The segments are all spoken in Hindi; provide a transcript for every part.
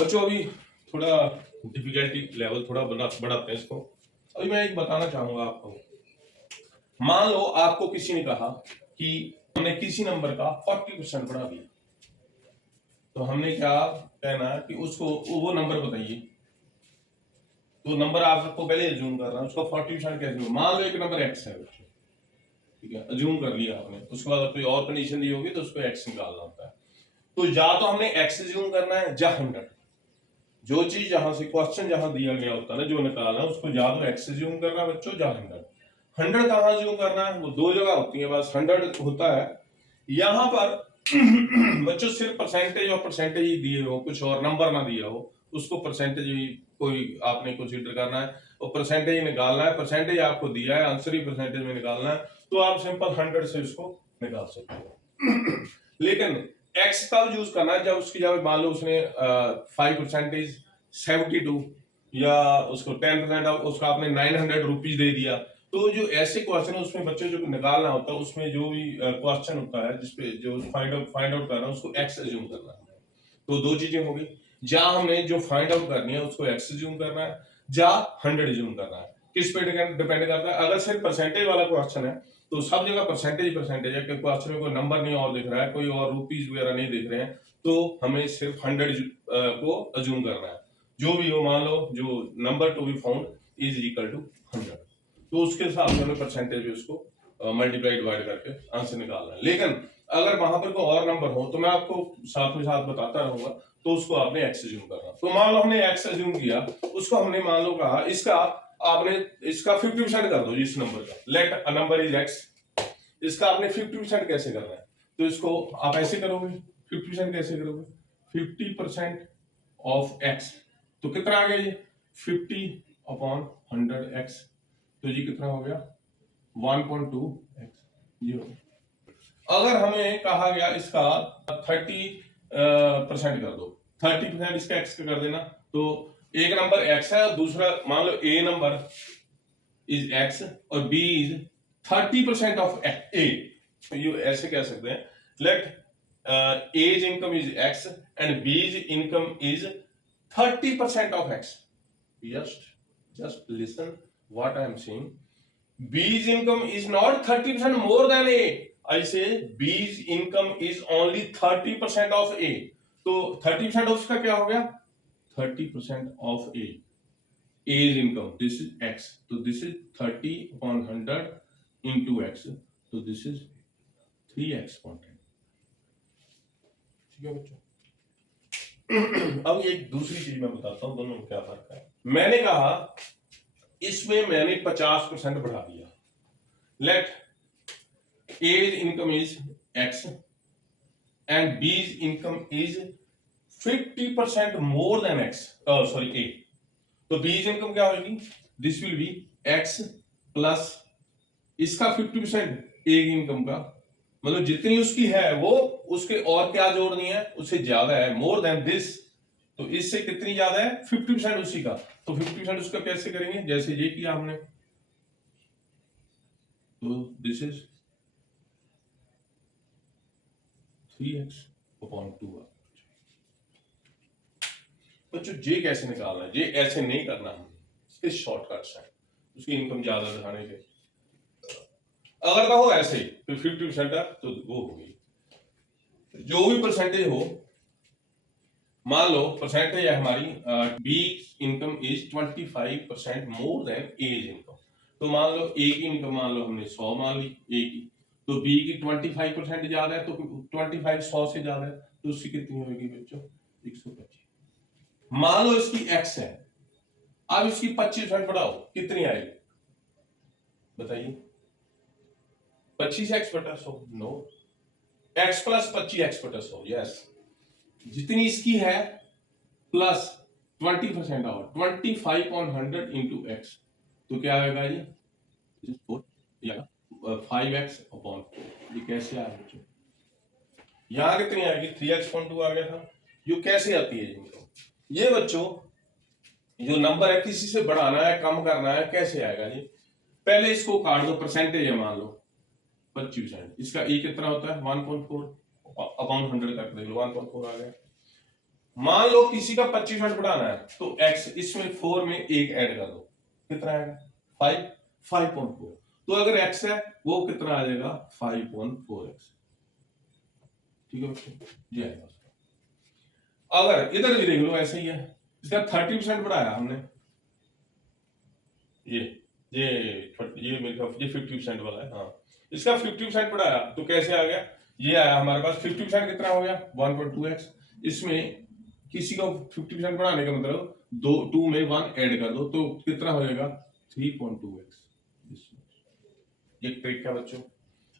बच्चों अभी थोड़ा डिफिकल्टी लेवल थोड़ा बढ़ाते हैं इसको। अभी मैं एक बताना चाहूंगा आपको। मान लो आपको किसी ने कहा कि हमने किसी नंबर का 40% बढ़ा दिया, तो हमने क्या कहना है कि उसको वो नंबर बताइए। तो नंबर आपको पहले अज्यूम करना है, उसका 40% कैसे होगा। मान लो एक नंबर एक्स है बच्चों, ठीक है, अज्यूम कर लिया आपने। उसके बाद कोई और कंडीशन दी होगी तो उसको एक्स निकालना होता है। तो या तो हमने एक्स अज्यूम करना है या 100। जो चीज जहां से क्वेश्चन जहां दिया गया होता है ना, जो निकालना है उसको या तो एक्स अज्यूम करना है बच्चों या 100। 100 कहां अज्यूम करना है, वो दो जगह होती है बस। 100 होता है यहां पर बच्चों सिर्फ परसेंटेज और परसेंटेज ही दिए हो, कुछ और नंबर ना दिया हो, उसको परसेंटेज ही कोई आपने कंसीडर करना है और परसेंटेज निकालना है। परसेंटेज आपको दिया है, आंसर ही परसेंटेज में निकालना है, तो आप सिंपल 100 से उसको निकाल सकते हो। लेकिन एक्स तब यूज करना है जब उसकी जगह मान लो उसने 5% 72 या उसको 10% उसका आपने 900 रुपीज दे दिया। तो जो ऐसे क्वेश्चन है उसमें बच्चे जो निकालना होता है, उसमें जो भी क्वेश्चन होता है जिसपे जो फाइंड आउट करना है उसको एक्स अज्यूम करना है। तो दो चीजें हो गई, जहां हमने जो फाइंड आउट करनी है उसको एक्स अज्यूम करना है, या 100 अज्यूम करना है। किस पे डिपेंड करता है। अगर सिर्फ परसेंटेज वाला क्वेश्चन है तो सब जगह परसेंटेज परसेंटेज है, क्योंकि क्वेश्चन में कोई नंबर नहीं और दिख रहा है, कोई और रुपीज वगैरह नहीं दिख रहे हैं, तो हमें सिर्फ 100 को अज्यूम करना है। जो भी हो, मान लो जो number to be found is equal to 100, तो उसके हिसाब से हमें परसेंटेज भी उसको मल्टीप्लाई डिवाइड करके आंसर निकालना है। लेकिन अगर वहां पर कोई और नंबर हो तो मैं आपको साथ में साथ बताता रहूंगा, तो उसको आपने एक्स अज्यूम करना। तो मान लो हमने एक्स अज्यूम किया, उसको हमने मान लो कहा इसका आपने इसका 50% कर दो इस नंबर का। Let a number is x, इसका आपने 50% कैसे करना है, तो इसको आप ऐसे करोगे। 50% कैसे करोगे, 50% ऑफ एक्स, तो कितना आ गया ये 50/100x, तो ये कितना हो गया 1.2x। ये हो गया। अगर हमें कहा गया इसका 30% कर दो, 30% इसका एक्स का कर देना, तो एक नंबर एक्स है और दूसरा मान लो ए नंबर इज एक्स और बी इज 30% ऑफ ए। तो ये ऐसे कह सकते हैं, let A's income is x and B's income is 30% of x. Just listen what I am saying. B's income is not 30% more than A. I say B's income is only 30% of A. तो 30% of इसका क्या हो गया 30% of A. A's income, this is x. तो this is 30/100 into x. तो this is 3x content. ठीक है बच्चों। अब एक दूसरी चीज मैं बताता हूं दोनों में क्या फर्क है। मैंने कहा इसमें मैंने 50% बढ़ा दिया। Let A's income is x and B's income is 50% more than X, sorry A. तो बीज इनकम क्या होगी, this will be X plus इसका 50% ए इनकम का, मतलब जितनी उसकी है वो उसके और क्या जोड़नी है, उससे ज्यादा है, मोर देन दिस। तो इससे कितनी ज्यादा है 50% उसी का, तो 50% उसका कैसे करेंगे, जैसे ये किया हमने, तो दिस इज 3x/2। बच्चों ये कैसे निकालना है, ये ऐसे नहीं करना, हम इसके शॉर्टकट्स हैं उसकी इनकम ज्यादा दिखाने के। अगर ना हो ऐसे ही तो 50% है तो वो होगी, जो भी परसेंटेज हो। मान लो परसेंटेज है हमारी B income is 25% more than A's income. तो मान लो ए की इनकम मान लो हमने 100 मान ली ए की, तो बी की 25% ज्यादा है, तो 25 100 से ज्यादा है, तो उसकी कितनी होगी बच्चों 125। मान लो इसकी एक्स है, अब इसकी 25% बढ़ाओ, कितनी आएगी बताइए, 25x/100, no, x plus 25x/100, yes. जितनी इसकी है प्लस 20% और 25/100 इंटू एक्स, तो क्या आएगा ये 5x/4। ये कैसे आया बच्चों, यहां कितनी आएगी 3x/2 आ गया था। ये कैसे आती है इनको, ये बच्चों जो नंबर है किसी से बढ़ाना है कम करना है, कैसे आएगा जी, पहले इसको काट दो, परसेंटेज है मान लो 25%, इसका ए कितना होता है 1.4/100 कर दे लो, 1.4 आ गया। मान लो किसी का 25% बढ़ाना है तो x इसमें 4 में एक ऐड कर दो, कितना आएगा 5.4। तो अगर x है वो कितना आ जाएगा 5.4x। ठीक है बच्चों, ये आएगा। अगर इधर भी देख लो ऐसे ही है, इसका 30% बढ़ाया हमने, ये मेरे ख्याल ये 50% वाला है, हाँ इसका 50% बढ़ाया तो कैसे आ गया, ये आया हमारे पास 50% कितना हो गया 1.2x। इसमें किसी को 50% बढ़ाने का मतलब 2 में 1 ऐड कर दो तो कितना हो जाएगा 3.2x। ये ट्रिक है बच्चों।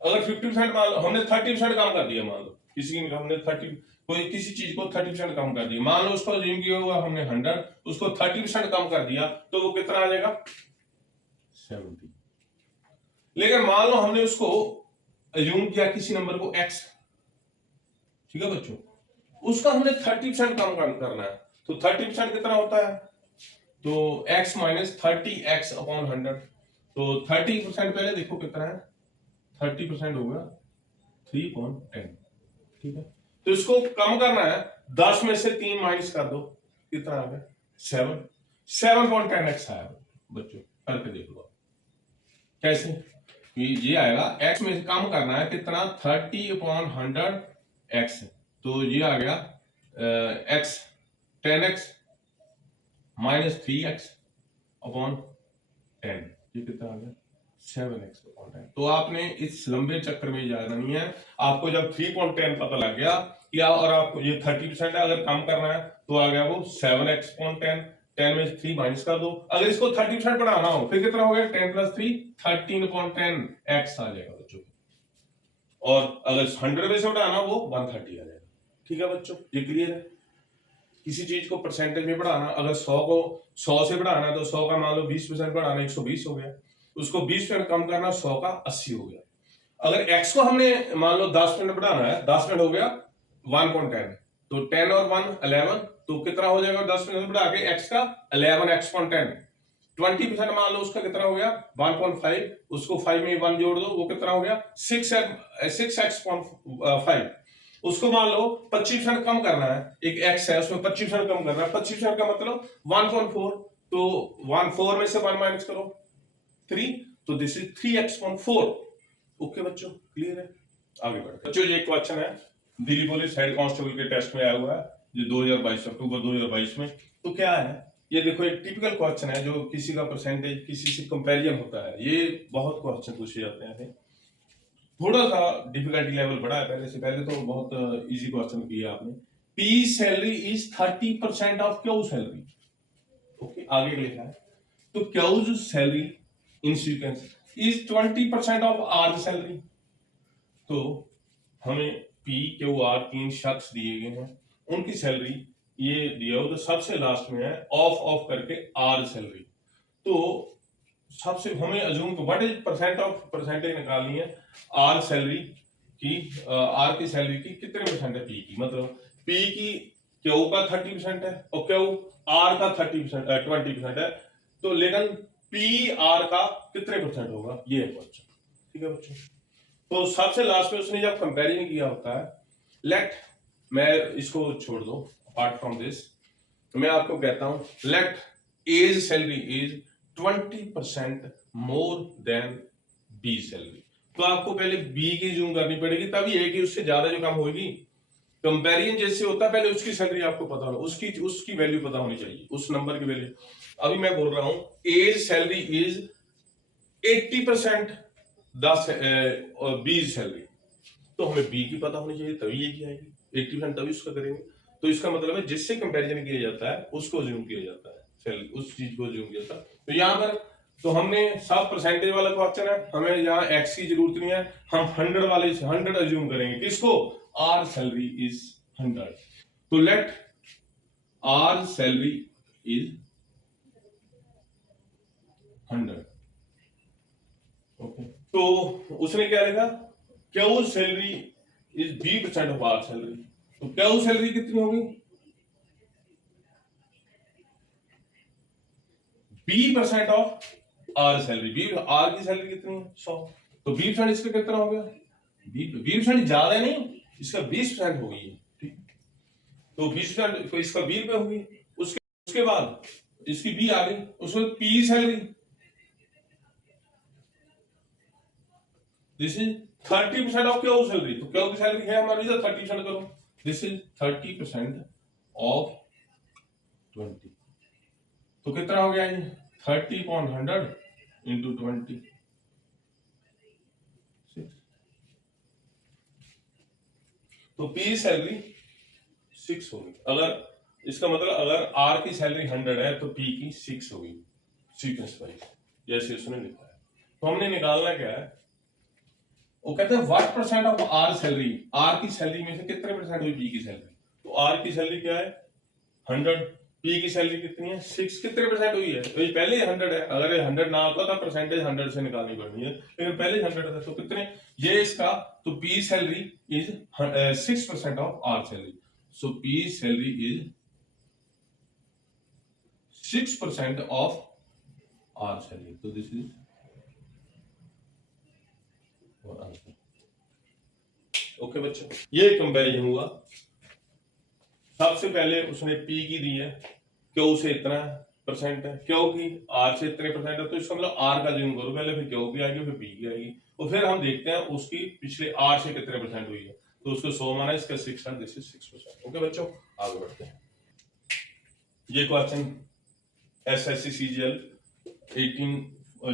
अगर 50% मान लो हमने 30% कम कर दिया, मान लो किसी की हमने 30 कोई किसी चीज को 30% कम कर दिया, मान लो उसको अज्यूम किया हुआ हमने 100, उसको 30% कम कर दिया तो वो कितना आ जाएगा 70। लेकिन मान लो हमने उसको अज्यूम किया किसी नंबर को x, ठीक है बच्चों, उसका हमने 30% कम करना है तो 30% कितना होता है, तो x माइनस 30x अपॉन 100। तो 30% पहले देखो कितना है, 30% होगा 3.10। ठीक है, तो इसको कम करना है, 10 में से 3 माइनस कर दो, कितना आ गया 7.10x आया बच्चों। करके देख लो कैसे, ये आएगा x में से कम करना है कितना 30/100x, तो ये आ गया x 10x minus 3x upon 10, ये कितना आ गया 7x अपॉन 10। तो आपने इस लंबे चक्कर में जाना नहीं है, आपको जब 3.10 पता लग गया या और आपको ये 30% है, अगर कम करना है तो आ गया वो 7x अपॉन 10, 10 में 3 माइनस कर दो, अगर इसको 30% बढ़ाना हो फिर कितना हो गया 10 प्लस 3 13/10x आ जाएगा बच्चों। और अगर 100 में से बढ़ाना वो 130 आ जाएगा। ठीक है बच्चों, ये क्लियर है। किसी चीज को परसेंटेज में बढ़ाना, अगर 100 को 100 से बढ़ाना है तो 100 का मान लो 20% बढ़ाना 120 हो गया, उसको 20% कम करना 100 का 80 हो गया। अगर x को हमने मान लो 10% बढ़ाना है, 10% हो गया 1.10, तो 10 और 1 11, तो कितना हो जाएगा 10% बढ़ा के x का 11x/10। 20% मान लो उसका कितना हो गया 1.5, उसको 5 में 1 जोड़ दो वो कितना हो गया 6x/5। उसको मान लो 25% कम करना है, एक x है उसमें 25% कम करना है, 25% का मतलब 1.4, तो 4 में से 1 माइनस करो 3, तो दिस इज 3x/4। ओके बच्चों, क्लियर है। आगे बढ़ते बच्चों, ये क्वेश्चन है दिल्ली पुलिस हेड कांस्टेबल के टेस्ट में आया हुआ है, जो 2022 अक्टूबर 2022 में। तो क्या है ये, देखो एक टिपिकल क्वेश्चन है जो किसी का परसेंटेज किसी से कंपैरिजन होता है, ये बहुत क्वेश्चन पूछे जाते हैं। थोड़ा सा डिफिकल्टी लेवल बढ़ा है पहले से, पहले तो बहुत इजी क्वेश्चन किया आपने। P salary is 30% of Q salary. Okay, आगे लिखा है तो Q's salary in sequence is 20% of R salary. तो हमें पी क्यू आर 3 शख्स दिए गए हैं, उनकी सैलरी ये दिया हो तो सबसे लास्ट में है ऑफ करके आर सैलरी। तो सबसे हमें अज्यूम तो व्हाट इज परसेंटेज निकालनी है आर सैलरी की, आर की सैलरी की कितने परसेंट है पी की, मतलब पी की क्यू का 30% है और क्यू आर का 20% है, तो लेकिन पी आर का कितने परसेंट होगा ये है क्वेश्चन। ठीक है बच्चों, तो सबसे लास्ट में उसने जब कंपैरिजन किया होता है, लेट मैं इसको छोड़ दो अपार्ट फ्रॉम दिस, मैं आपको कहता हूं let A's salary is 20% more than B salary. तो आपको पहले बी की जूम करनी पड़ेगी, तभी ए की उससे ज्यादा जो कम होगी। कंपैरिजन जैसे होता है पहले उसकी सैलरी आपको पता हो, उसकी वैल्यू पता होनी चाहिए, उस नंबर की वैल्यू। अभी मैं बोल रहा हूं A's salary is 80% B salary, तो हमें बी की पता होनी चाहिए तभी ये की आएगी 80%, तभी उसका करेंगे। तो इसका मतलब है जिससे कंपैरिजन किया जाता है उसको जूम किया जाता है, सैलरी उस चीज को जूम किया जाता है। तो यहाँ पर तो हमने सब परसेंटेज वाला क्वेश्चन है, हमें यहाँ एक्स की जरूरत नहीं है, हम 100 वाले से 100 अज्यूम करेंगे, किसको आर सैलरी इज 100। तो let R salary is 100। Okay, तो उसने क्या लिखा Q salary is 20% of R salary, तो क्यू सैलरी कितनी होगी 20% of R salary, B R की सैलरी कितनी है 100, तो 20% इसका कितना हो गया 20% ज्यादा नहीं, इसका 20% हो गई है। ठीक, तो 20% तो इसका 20 रुपए होगी। उसके बाद इसकी बी आ गई, उसमें P salary, this is 30% of Q salary. तो क्यू की सैलरी है हमारी, 30% करो, दिस इज 30% ऑफ 20। तो कितना हो गया ये 30/100 इंटू 20। तो पी सैलरी 6 होगी। अगर इसका मतलब अगर आर की सैलरी 100 है तो पी की 6 होगी, सीक्वेंस वाइज जैसे उसने लिखा है। तो हमने निकालना क्या है, वो कहते हैं what percent of R salary, R की सैलरी में से कितने परसेंट हुई पी की सैलरी। तो आर की सैलरी क्या है 100, पी की सैलरी कितनी है 6, कितने परसेंट हुई है, तो ये पहले 100 है। अगर ये 100 ना होता था परसेंटेज 100 से निकालनी पड़नी है, लेकिन पहले 100 था। तो कितने ये इसका, तो P salary is 6% of R salary. So P salary is 6% of R salary. तो दिस इज आंसर। ओके बच्चों, ये कंपैरिजन हुआ। सबसे पहले उसने पी की दी है, क्यू से इतना परसेंट है, क्यू की आर से इतने परसेंट है, तो इसका मतलब आर का ज्यूम करो पहले, फिर क्यू की आएगी, फिर पी की आएगी, और फिर हम देखते हैं उसकी पिछले आर से कितने परसेंट हुई है। तो उसको 100 माना, इसका 6 है, दिस इज 6%। ओके बच्चों, आगे बढ़ते हैं। ये क्वेश्चन एसएससी सीजीएल 18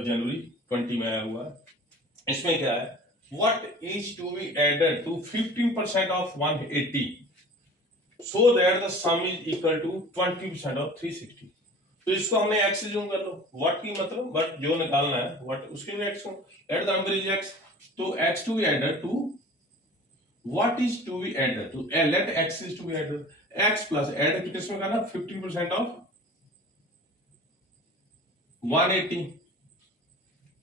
जनवरी 20 में आया हुआ है। इसमें क्या है, what is to be added to 15% of 180 so that the sum is equal to 20% of 360। तो इसको हमने x से जूम कर लो, व्हाट की मतलब बट जो निकालना है व्हाट, उसके लिए x add the number is x। तो x to be added to what is to be added to, let x is to be added, x plus add किसमें करना 15% of 180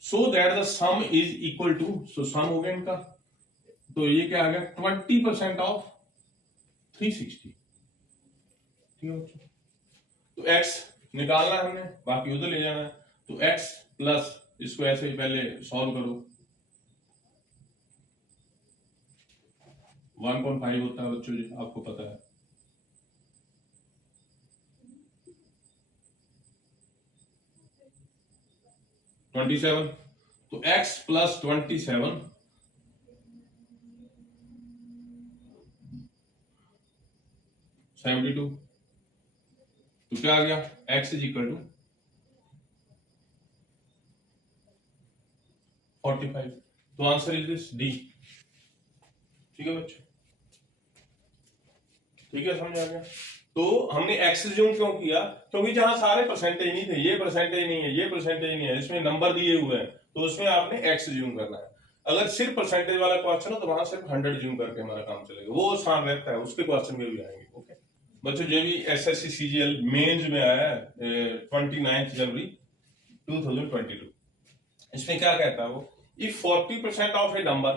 so that the sum is equal to, so sum हो गया इनका, तो ये क्या आ गया 20% ऑफ 360। ठीक है, तो x निकालना है हमने, बाकी उधर ले जाना है। तो x प्लस इसको ऐसे ही पहले सॉल्व करो, 1.5 होता है बच्चों जी, आपको पता है। $27, तो x प्लस 27 72, तो क्या आ गया x इज इक्वल टू 45। तो आंसर इज दिस डी। ठीक है बच्चों, ठीक है, समझ आ गया। तो हमने x ज्यूम क्यों किया, क्योंकि जहां सारे परसेंटेज नहीं थे, ये परसेंटेज नहीं है, ये परसेंटेज नहीं है, इसमें नंबर दिए हुए हैं, तो उसमें आपने x ज्यूम करना है। अगर सिर्फ परसेंटेज वाला क्वेश्चन हो तो वहां सिर्फ 100 ज्यूम करके हमारा काम चलेगा, वो आसान रहता है, उसके क्वेश्चन में भी आएंगे। ओके बच्चों, जो भी एसएससी सीजीएल मेंस में आया है 29 जनवरी 2022, इसमें क्या कहता है वो, if 40% of a number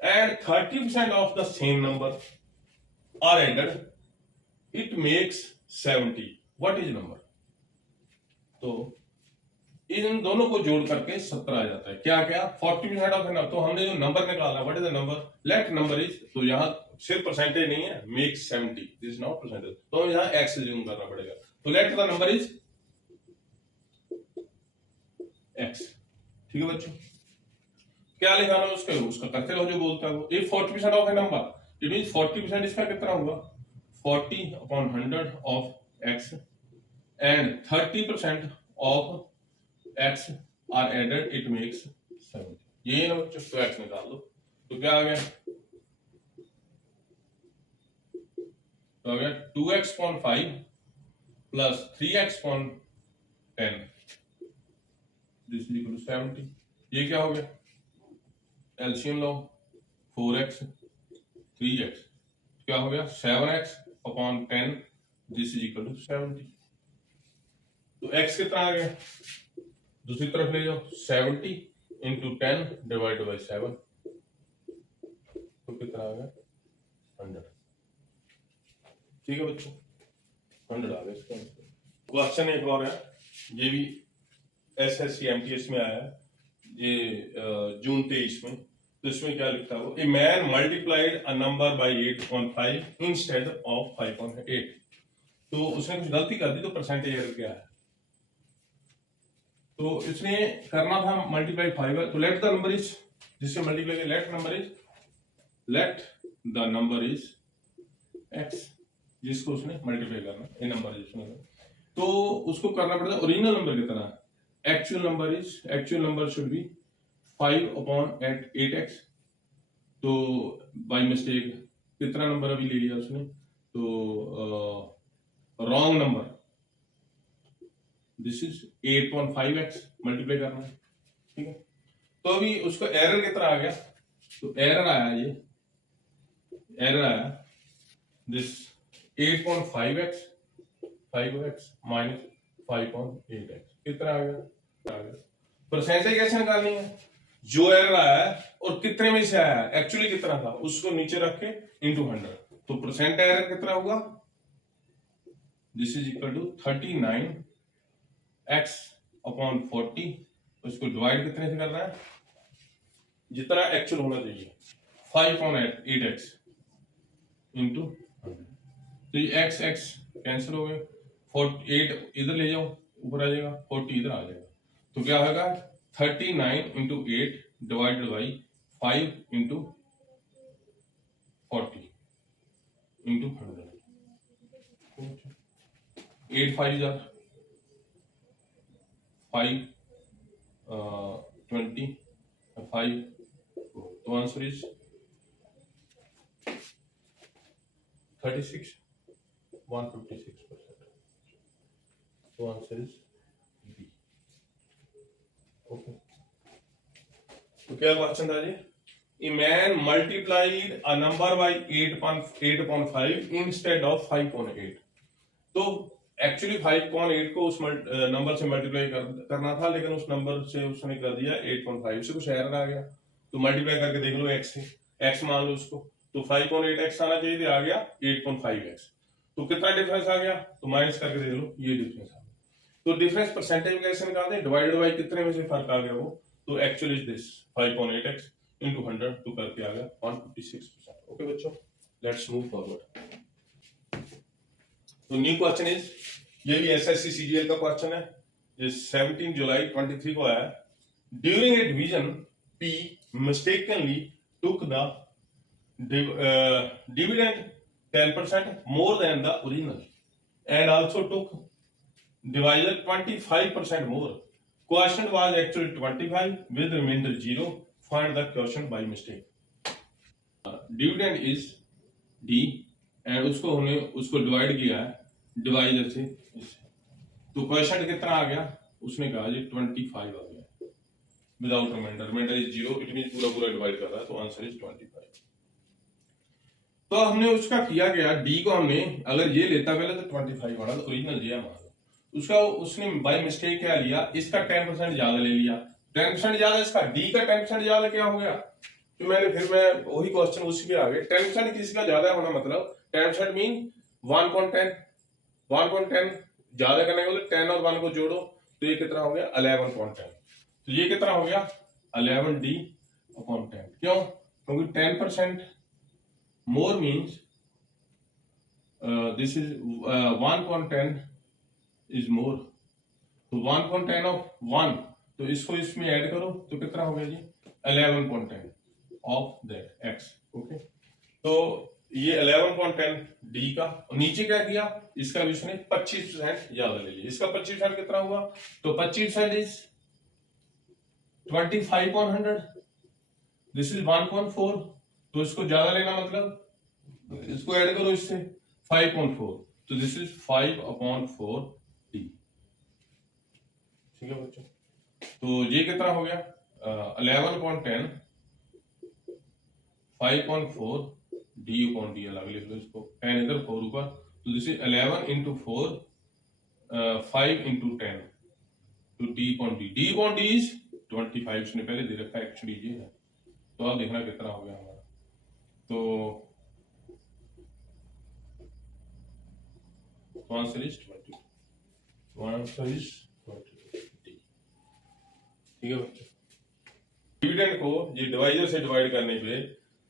and 30% of the same number are added it makes 70, what is number. तो इन दोनों को जोड़ करके 17 आ जाता है। क्या क्या 40% ऑफ है, तो हमने जो नंबर निकाला what is the number, let number is, तो यहाँ सिर्फ परसेंटेज नहीं है, makes 70, this is not percentage, तो हम यहाँ एक्स ज्यूम करना पड़ेगा। तो let the number is x. ठीक है बच्चों, क्या लिखाना है उसका करते रहो जो बोलता है वो। If 40% of a number, it means 40% इसका कितना हुआ 40/100 of x and 30% of x are added, it makes 70। ये ना बच्चों, तो x निकाल दो, तो क्या आ गया, तो आ गया 2x/5 plus 3x/10, this is equal to 70। ये क्या हो गया, एलसीएम लो, 4x 3x, क्या हो गया 7x/10, this is equal to 70। तो x कितना आ गया, दूसरी तरफ ले जाओ, 70 इंटू 10 डिवाइड बाई 7, तो कितना आ गया 100। ठीक है बच्चों, 100 आ गया इसका आंसर। क्वेश्चन एक और है, ये भी एसएससी एमटीएस में आया है, ये जून 23 में। तो इसमें क्या लिखता है वो, ए man multiplied a number by 8.5 instead of 5.8। तो उसने कुछ गलती कर दी, तो परसेंटेज एरर क्या है, तो इसने करना था मल्टीप्लाई 5 है, तो लेट द नंबर इज, जिससे multiply let the number is x, जिसको उसने मल्टीप्लाई करना, ये नंबर जिसने, तो उसको करना पड़ता है ओरिजिनल नंबर की तरह। Actual number should be 5/8x। तो बाय मिस्टेक कितना नंबर अभी ले लिया उसने, तो wrong number, this is 8.5x multiply करना है, ठीक है। तो अभी उसको एरर कितना आ गया, तो एरर आया, ये एरर आया this 8.5x 5x minus 5.8x, कितना आ गया। परसेंटेज कैसे निकालनी है, जो एरर आया है और कितने में से आया है, एक्चुअली कितना था उसको नीचे रख के इंटू 100, तो परसेंट एरर कितना होगा, this is equal to 39x/40, उसको डिवाइड कितने से करना है, जितना एक्चुअल होना चाहिए, 5.8x इंटू 100। तो ये x कैंसिल हो गए, 48 इधर ले जाओ, ऊपर आ जाएगा, 40 इधर आ जाएगा, तो क्या होगा 39 into 8 divided by 5 into 40 into 100, 8 5 जा 5 20 5, तो आंसर इज 36 156%, तो आंसर इज बी। ओके, तो क्या क्वेश्चन था जी, a man multiplied a number by 8.5 instead of 5.8। तो एक्चुअली 5.8 को उस नंबर से मल्टीप्लाई करना था, लेकिन उस नंबर से उसने कर दिया 8.5 से, कुछ एरर आ गया, तो मल्टीप्लाई करके देख लो x से, x मान लो उसको, तो 5.8x आना चाहिए, आ गया 8.5x, तो कितना डिफरेंस आ गया, तो माइनस करके देख लो, ये डिफरेंस आ गया। तो डिफरेंस परसेंटेज कैसे निकालते हैं, डिवाइडेड बाय कितने में से फर्क आ गया वो, तो actually is this 5.8x into 100, तो करके आ गया 156%। ओके बच्चों, लेट्स मूव फॉरवर्ड। तो न्यू क्वेश्चन इज, ये भी एसएससी सीजीएल का क्वेश्चन है, ये 17 जुलाई 23 को आया। During A division P mistakenly took the dividend 10% more than the original and also took divisor 25% more. Question was actually 25 with remainder 0. Find the question by mistake. Dividend is D and उसको हमने उसको डिवाइड किया है डिवाइजर से, तो क्वेश्चन कितना आ गया, उसने कहा जी 25 आ गया without reminder is 0, it mean पूरा पूरा डिवाइड कर रहा है, तो आंसर इज 25। तो हमने उसका किया गया, डी को हमने अगर ये लेता पहले तो 25 वाला, तो ओरिजिनल जे हमारा, उसका उसने बाय मिस्टेक क्या लिया, इसका 10% ज्यादा ले लिया, 10% ज्यादा इसका, डी का 10% ज्यादा क्या हो गया, तो मैं वही क्वेश्चन उसी पे आ गए, 10% किसी का ज्यादा होना मतलब 10% मीन 1.10 ज्यादा करने के लिए 10 और 1 को जोड़ो, तो ये कितना हो गया 11.10, तो ये कितना हो गया 11D/10, क्यों, क्योंकि 10% मोर means this is 1.10 is more, तो 1.10 ऑफ 1, तो इसको इसमें ऐड करो, तो कितना हो गया जी 11.10 ऑफ दैट x। ओके, तो ये 11.10 डी का, और नीचे क्या किया, इसका भी उसने 25% ज्यादा ले लिया, इसका 25% कितना हुआ, तो 25% इज 25/100, दिस इज 1.4, तो इसको ज्यादा लेना मतलब इसको ऐड करो इससे 5.4, तो दिस इज 5/4 डी। ठीक है बच्चों, तो ये कितना हो गया 11.10 5.4 d/d, अलग लिख लो इसको, 10 इधर 4 ऊपर, तो दिस इज 11 into 4 5 into 10, तो d/d इज 25, उसने पहले दे रखा है, एक्चुअली ये है, तो आप देखना कितना हो गया हमारा, तो आंसर इज 20, आंसर इज 20। ठीक है बच्चों, डिविडेंड को ये डिवाइजर से डिवाइड करने पे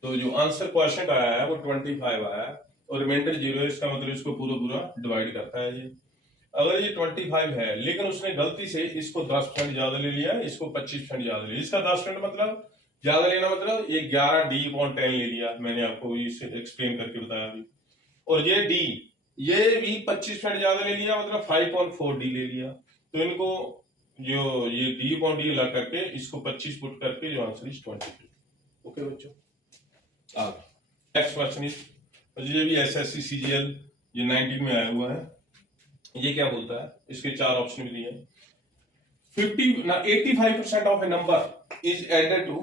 तो जो आंसर क्वेश्चन का आया है वो 25 आया है और रिमाइंडर 0 है, इसका मतलब इसको पूरा पूरा डिवाइड करता है ये। अगर ये 25 है लेकिन उसने गलती से इसको 10% ज्यादा ले लिया, इसको 25% ज्यादा लिया, इसका 10% मतलब ज्यादा लेना मतलब ये 11D/10 ले लिया, मैंने आपको इसे एक्सप्लेन करके बताया अभी। और ये डी ये भी 25% ज्यादा ले लिया मतलब 5.4D ले लिया। तो इनको जो ये D/D लगा करके इसको 25 पुट करके जो आंसर इज 22। ओके बच्चों, आगे नेक्स्ट क्वेश्चन इज, ये भी SSC CGL ये 19 में आया हुआ है। ये क्या बोलता है, इसके 4 ऑप्शन भी दिए हैं। 85% of a number is added to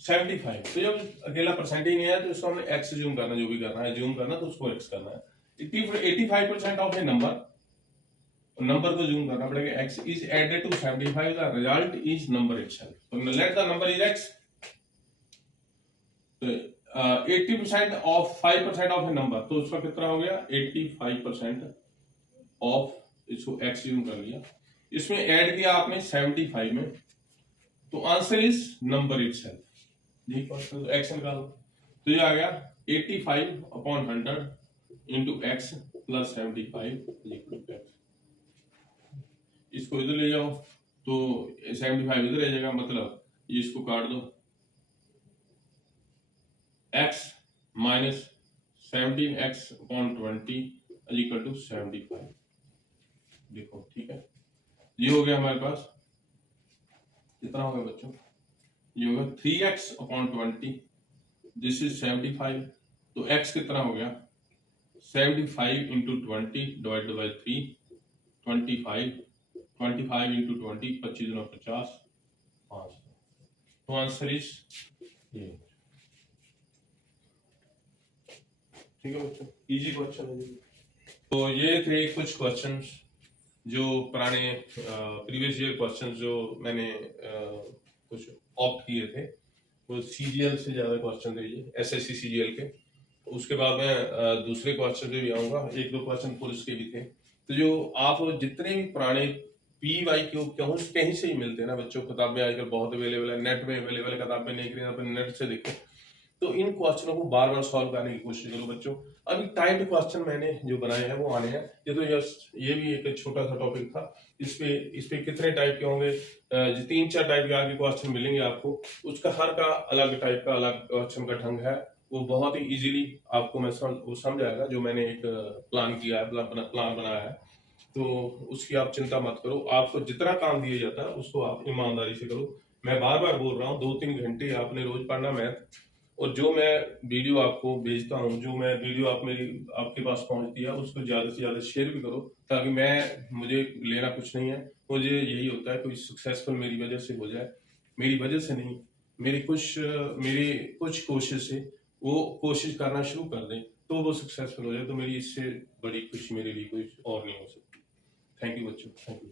75। तो जब अकेला परसेंट ही नहीं है तो इसको हमने एक्स जूम करना, जो भी करना है जूम करना तो उसको एक्स करना है। 85% ऑफ ए नंबर को जूम करना पड़ेगा, x is added to 75, the result is number itself, so let the number is x। 80% of 5% of a number, तो उसका कितना हो गया 85% ऑफ, इसको x जूम कर लिया, इसमें ऐड किया आपने 75 में, तो आंसर इज नंबर इटसेल्फ। ठीक है, तो x निकालो, तो ये आ गया 85/100 इंटू x प्लस 75 इसको इधर ले जाओ तो 75 इधर रह जाएगा, मतलब ये इसको काट दो, x minus 17x/20 equal to 75। देखो ठीक है, ये हो गया हमारे पास, कितना हो गया बच्चों, ये हो गया 3x/20, दिस इज 75, तो x कितना हो गया 75 इंटू 20 डिवाइड बाई 3, 25 इंटू 20, 25 गुना 50, 5। तो आंसर इज ये। ठीक है बच्चों, इजी क्वेश्चन है। तो ये थे कुछ क्वेश्चंस जो पुराने प्रीवियस ईयर क्वेश्चंस जो मैंने कुछ ऑप्ट किए थे, वो CGL से ज्यादा क्वेश्चन थे ये, SSC CGL के। उसके बाद मैं दूसरे क्वेश्चन पे भी आऊंगा, 1-2 क्वेश्चन पुलिस के भी थे। तो जो आप जितने भी पुराने PYQ कहीं से ही मिलते हैं ना बच्चों, किताबें आजकल बहुत अवेलेबल है, नेट में अवेलेबल है, किताबें नहीं खरीदना अपने नेट से देखें, तो इन क्वेश्चनों को बार बार सॉल्व करने की कोशिश करो बच्चों। अभी टाइप्ड क्वेश्चन मैंने जो बनाए हैं वो आने हैं, ये तो जस्ट ये भी एक छोटा सा टॉपिक था, इस पे कितने टाइप के होंगे, 3-4 टाइप के आगे क्वेश्चन मिलेंगे आपको, उसका हर का अलग टाइप का अलग क्वेश्चन का ढंग है, वो बहुत ही इजीली आपको मैं समझ आएगा, जो मैंने एक प्लान किया है, प्लान बनाया है, तो उसकी आप चिंता मत करो। आपको जितना काम दिया जाता है उसको आप ईमानदारी से करो। मैं बार बार बोल रहा हूँ 2-3 घंटे आपने रोज पढ़ना मैथ, और जो मैं वीडियो आपको भेजता हूँ, जो मैं वीडियो आपके पास पहुंचती है, उसको ज्यादा से ज्यादा शेयर भी करो, ताकि मुझे लेना कुछ नहीं है, मुझे यही होता है कोई सक्सेसफुल मेरी वजह से हो जाए, मेरी वजह से नहीं, मेरी कुछ कोशिश से वो कोशिश करना शुरू कर दें तो वो सक्सेसफुल हो जाए, तो मेरी इससे बड़ी खुशी मेरे लिए कोई और नहीं हो सकती। थैंक यू बच्चों, थैंक यू।